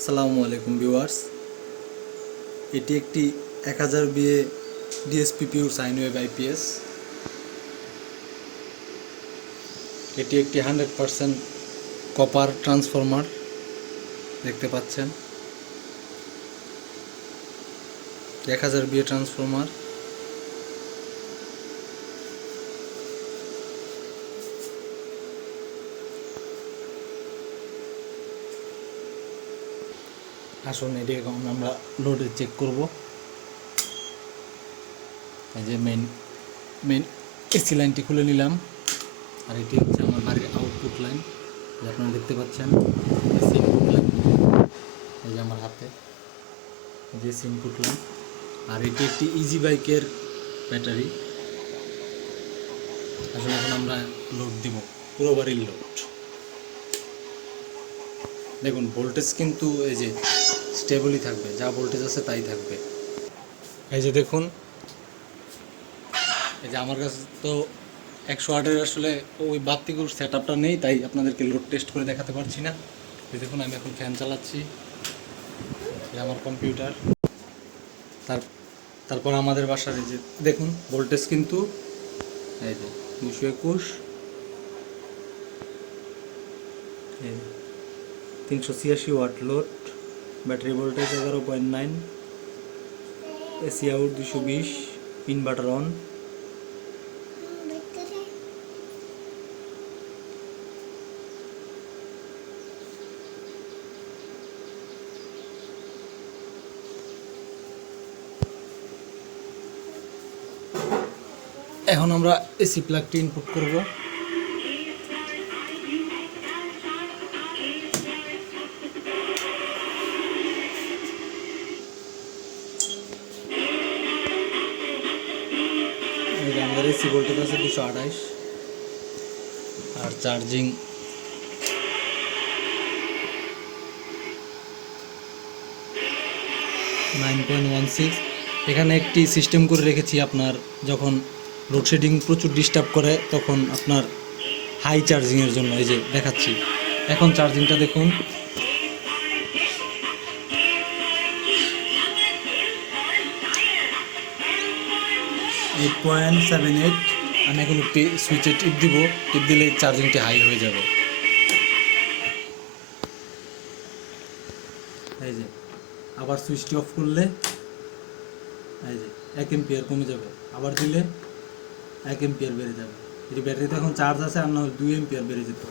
আসসালামু আলাইকুম ভিউয়ার্স, এটি একটি 1000 BA DSP pure sine wave IPS. এটি একটি 100% কপার ট্রান্সফরমার, দেখতে পাচ্ছেন 1000 বিএ ট্রান্সফরমার। আসুন এটি এখন আমরা লোডে চেক করব। এই যে মেইন এসি লাইনটি খুলে নিলাম, আর এটি হচ্ছে আমার বাড়ির আউটপুট লাইন, যে আপনারা দেখতে পাচ্ছেন এসি ইনপুট লাইন। এই যে আমার হাতে যে এসি ইনপুট লাইন, আর এটি একটি ইজি বাইকের ব্যাটারি। আসলে এখন আমরা লোড দিব, পুরো বাড়ির লোড। দেখুন ভোল্টেজ কিন্তু এই যে স্টেবলই থাকবে, যা ভোল্টেজ আছে তাই থাকবে। এই যে দেখুন, এই যে আমার কাছে তো 100 ওয়াটের আসলে ওই বাতিগুলোর সেট আপটা নেই, তাই আপনাদেরকে লোড টেস্ট করে দেখাতে পারছি না। এই দেখুন আমি এখন ফ্যান চালাচ্ছি, আমার কম্পিউটার। তারপর আমাদের বাসার এই যে দেখুন ভোল্টেজ কিন্তু এই যে 221, এই 386 watt load, battery voltage 11.9, AC out 220, inverter on. এখন আমরা এসি প্লাগটি ইনপুট করব। আমাদের এসি ভোল্টেজ আছে 228, আর চার্জিং 9.16। এখানে একটি সিস্টেম করে রেখেছি, আপনার যখন লোডশেডিং প্রচুর ডিস্টার্ব করে তখন আপনার হাই চার্জিংয়ের জন্য। এই যে দেখাচ্ছি, এখন চার্জিংটা দেখুন, এইট 8.78। আমি এখন একটি সুইচে টিপ দিব, টিপ দিলে চার্জিংটি হাই হয়ে যাবে। এই যে আবার সুইচটি অফ করলে এই যে 1 এম্পিয়ার কমে যাবে, আবার দিলে 1 এম্পিয়ার বেড়ে যাবে। এটি ব্যাটারিতে এখন চার্জ আছে, আর না 2 এম্পিয়ার বেড়ে যেত।